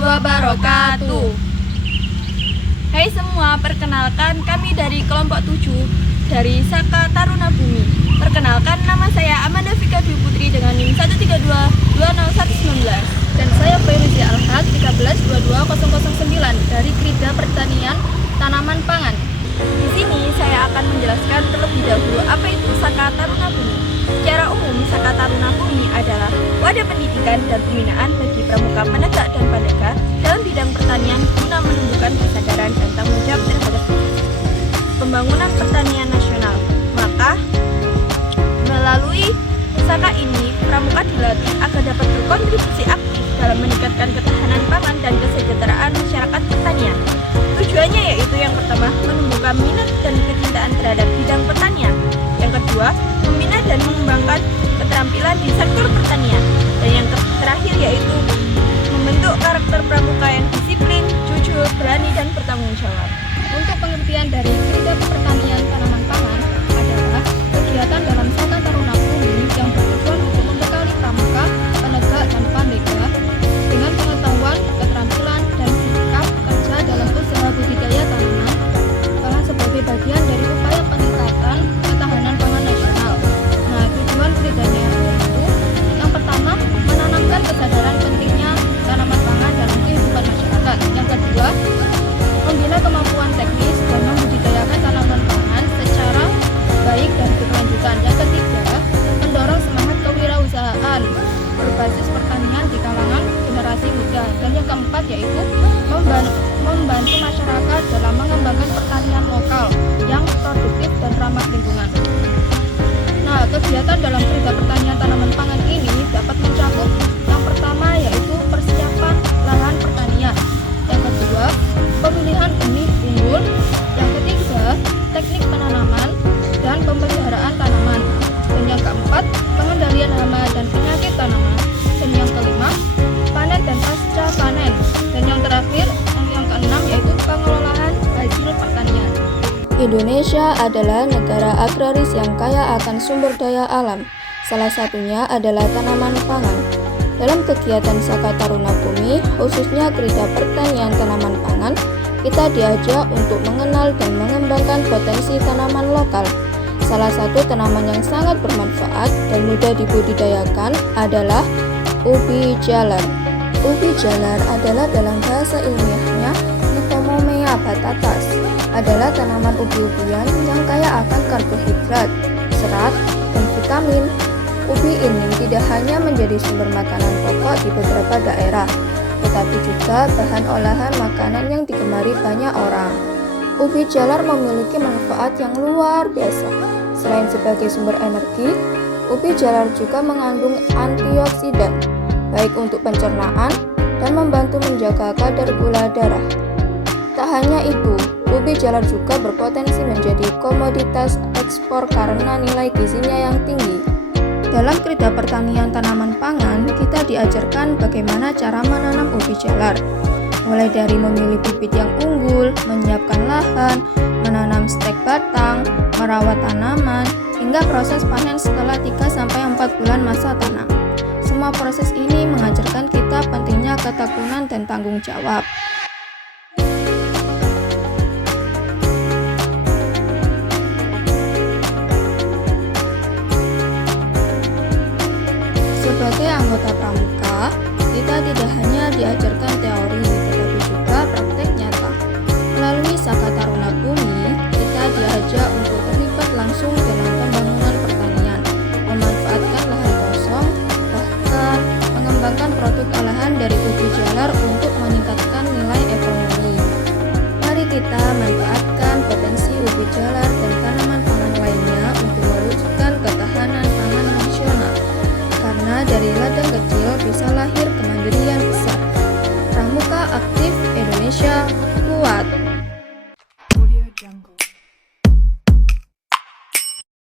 wabarakatuh. Hai semua, perkenalkan kami dari kelompok 7 dari Saka Taruna Bumi. Perkenalkan, nama saya Amanda Vika Dwi Putri dengan NIM 132200119. Dan saya Fairuzi Alhaq 1322009 dari Krida Pertanian Tanaman Pangan. Di sini saya akan menjelaskan terlebih dahulu apa itu Saka Taruna Bumi. Secara umum, Saka Taruna Bumi adalah wadah pendidikan dan pembinaan bagi pramuka penegak dan pandega dalam bidang pertanian guna menumbuhkan kesadaran dan tanggung jawab terhadap pembangunan pertanian nasional. Maka, melalui Saka ini, pramuka dilatih agar dapat berkontribusi aktif dalam meningkatkan ketahanan pangan dan kesejahteraan masyarakat pertanian. Tujuannya yaitu yang pertama, menumbuhkan minat dan kecintaan terhadap bidang pertanian. Yang kedua, membina dan mengembangkan keterampilan di sektor pertanian. Dan yang terakhir yaitu membentuk karakter pramuka yang disiplin, jujur, berani, dan bertanggung jawab. Untuk pengertian dari Krida Pertanian Tanaman Pangan adalah kegiatan dalam Saka Taruna Bumi yang bertujuan untuk membekali pramuka, penegak, dan pandega dengan pengetahuan, keterampilan, dan sikap kerja dalam usaha budidaya tanaman pangan sebagai bagian dari upaya peningkatan ketahanan pangan nasional. Nah, tujuan Kridanya yaitu yang pertama, menanamkan kesadaran pentingnya tanaman pangan dalam kehidupan masyarakat. Yang kedua, membina kemampuan teknis dan membudidayakan tanaman pangan secara baik dan berkelanjutan. Yang ketiga, mendorong semangat kewirausahaan berbasis pertanian di kalangan generasi muda. Dan yang keempat yaitu membantu masyarakat dalam mengembangkan pertanian lokal yang produktif dan ramah lingkungan. Nah, kegiatan dalam Krida Pertanian Tanaman Pangan ini dapat mencakup yang pertama yaitu persiapan lahan pertanian. Yang kedua, pemilihan benih unggul. Yang ketiga, teknik penanaman dan pemeliharaan tanaman. Dan yang keempat, pengendalian hama dan penyakit tanaman. Dan yang kelima, panen dan pasca panen. Dan yang terakhir, yang keenam yaitu pengelolaan hasil pertanian. Indonesia adalah negara agraris yang kaya akan sumber daya alam. Salah satunya adalah tanaman pangan. Dalam kegiatan Saka Taruna Bumi, khususnya Krida Pertanian Tanaman Pangan, kita diajak untuk mengenal dan mengembangkan potensi tanaman lokal. Salah satu tanaman yang sangat bermanfaat dan mudah dibudidayakan adalah ubi jalar. Ubi jalar adalah dalam bahasa ilmiahnya Mycomomea batatas, adalah tanaman ubi-ubian yang kaya akan karbohidrat, serat, dan vitamin. Ubi ini tidak hanya menjadi sumber makanan pokok di beberapa daerah, tetapi juga bahan olahan makanan yang digemari banyak orang. Ubi jalar memiliki manfaat yang luar biasa. Selain sebagai sumber energi, ubi jalar juga mengandung antioksidan, baik untuk pencernaan dan membantu menjaga kadar gula darah. Tak hanya itu, ubi jalar juga berpotensi menjadi komoditas ekspor karena nilai gizinya yang tinggi. Dalam Krida Pertanian Tanaman Pangan, kita diajarkan bagaimana cara menanam ubi jalar. Mulai dari memilih bibit yang unggul, menyiapkan lahan, menanam stek batang, merawat tanaman, hingga proses panen setelah 3-4 bulan masa tanam. Semua proses ini mengajarkan kita pentingnya ketekunan dan tanggung jawab. Sebagai anggota pramuka, kita tidak hanya diajarkan teori, tetapi juga praktek nyata. Melalui Saka Taruna Bumi, kita diajak untuk terlibat langsung dalam pembangunan pertanian, memanfaatkan lahan kosong, bahkan mengembangkan produk olahan dari ubi jalar untuk meningkatkan nilai ekonomi. Mari kita manfaatkan potensi ubi jalar dan tanaman pangan lainnya untuk mewujudkan ketahanan pangan nasional. Karena dari ladang